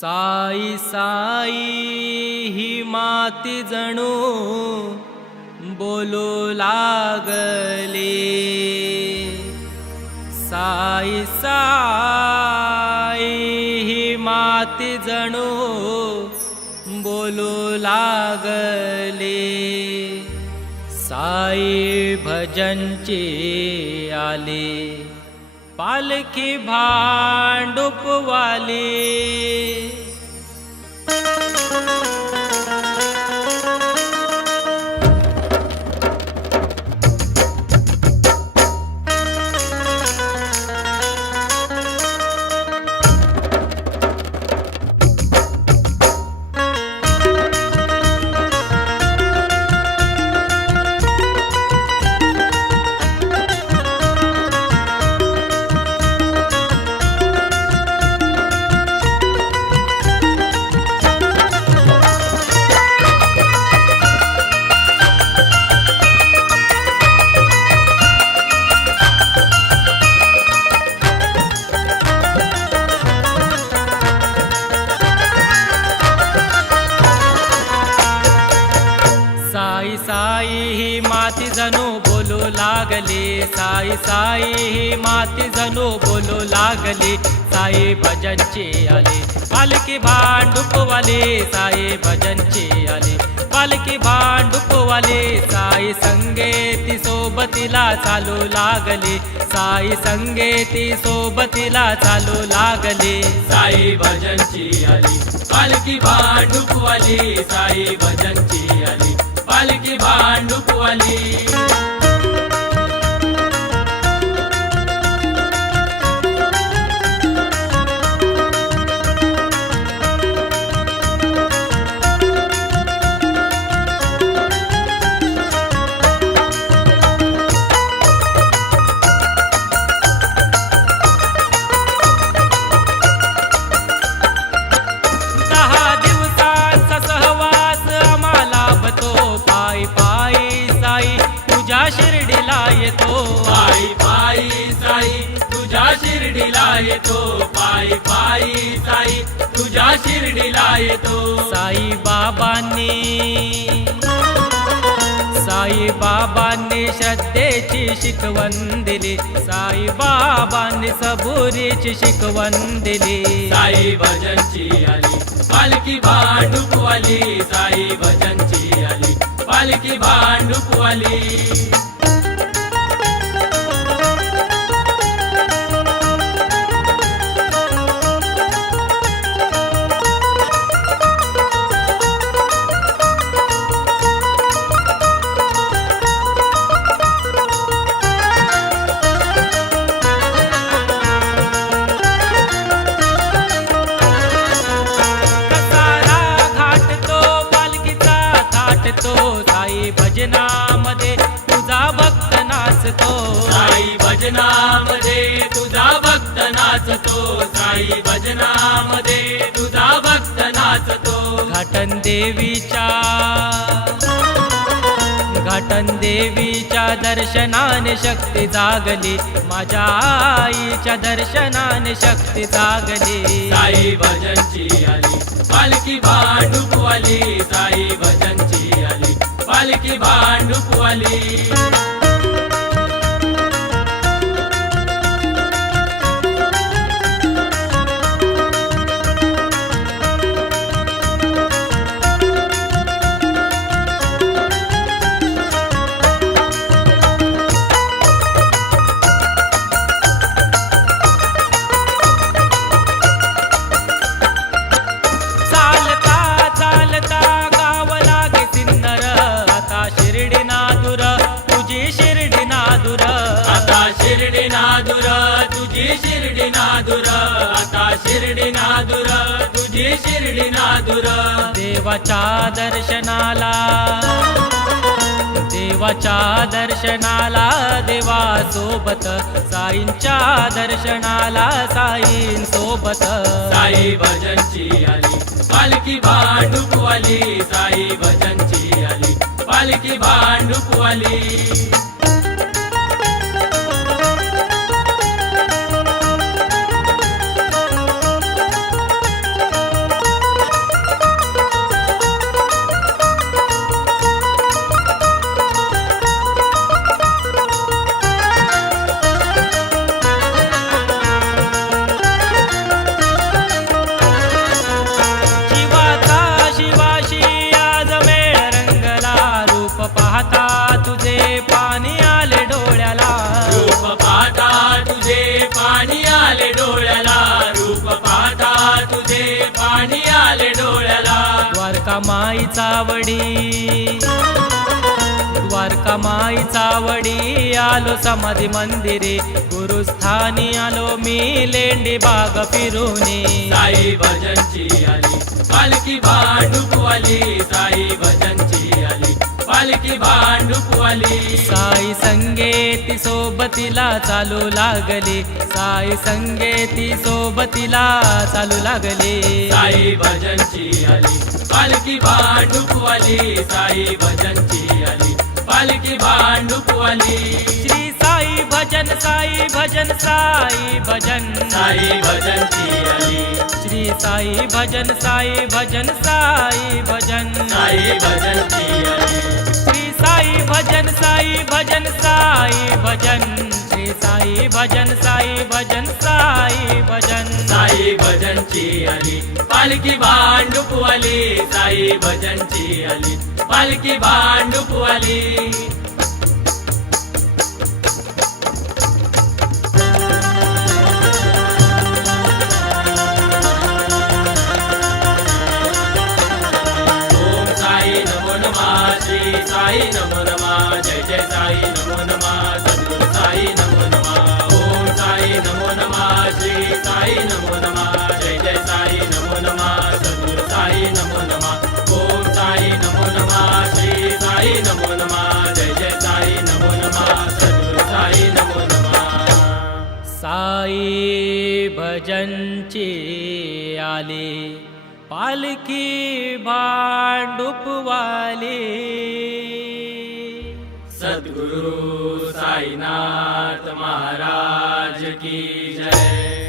साई साई ही माती जणू बोलू लागली। साई साई ही माती जणू बोलू लागली। साई भजनची आली पालखी भांडुपवाली। साई साई ही माती जणू बोलू लागली। साई साई ही माती जणू बोलू लागली। साई भजनची आली पालखी भांडुपवाली। साई भजनची आली पालखी भांडुपवाली। साई संगेती सोबतीला चालू लागली। साई संगेती सोबतीला चालू लागली। साई भजनची आली पालखी भांडुपवाली। साई भजनची आली पालखी भांडुपवाली। शिर्डीला येतो पायी पायी साई तुझ्या शिर्डीला येतो। पायी पायी साई तुझ्या शिर्डीला येतो। साई बाबांनी श्रद्धेची शिकवण दिली। साई बाबांनी सबुरीची शिकवण दिली। साई भजनची आली पालखी भांडुपवाली। साई भजनची आली पालखी भांडुपवाली। साई भजनामध्ये तुझा भक्त नाचतो। साई भजनामध्ये तुझा भक्त नाचतो। साई भजनामध्ये तुझा भक्त नाचतो। घाटन देवीच्या दर्शनाने शक्ती जागली। माझ्या आईच्या दर्शनाने शक्ती जागली। साई भजनची आली पालखी भांडुपवाली। साई भजनची आली पालखी भांडुपवाली। शिर्डी नादुर तुझी शिर्डी नादुर। आता शिर्डी नादुर तुझी शिर्डी नादुर। देवाच्या दर्शनाला देवासोबत। साईंच्या दर्शनाला साईंसोबत। साई भजनची आली पालखी भांडुपवाली। साई भजनची आली पालखी भांडुपवाली। पाणी आले डोळ्याला. द्वारका माईचा वडी, द्वारका माईचा वडी, आलो समाधी मंदिरे, गुरुस्थानी आलो मी लेंडी बाग फिरूनी. साई भजनची आली पालखी भांडुपवाली, साई भजनची आली पालखी भांडुपवाली. साई संगेती सोबतीला चालू लागली, साई संगेती सोबतीला चालू लागली. साई भजनची आली पालखी भांडुपवाली, साई भजनची आली पालखी भांडुपवाली. श्री साई भजन, साई भजन, साई भजन, साई भजनची आली, श्री साई भजन, साई भजन, साई भजन, साई भजनची आली. श्री साई भजन, साई भजन, साई भजन, श्री साई भजन, साई भजन, साई भजन. साई भजनची आली पालखी भांडुपवाली, साई भजनची आली पालखी भांडुपवाली. ओम साई नमो नमः, श्री साई नमो नमः, जय जय साई नमो नमः, सद्गुरु साई नमो नमः. ओम साई नमो नमः, श्री साई नमो नमः, जय जय साई नमो नमः, सद्गुरु साई नमो नमः. ओम साई नमो नमः, श्री साई नमो नमः, जय जय साई नमो नमः, सद्गुरु साई नमो नमः. साई भजनची आली पालखी भांडुपवाली. सद्गुरु साईनाथ महाराज की जय.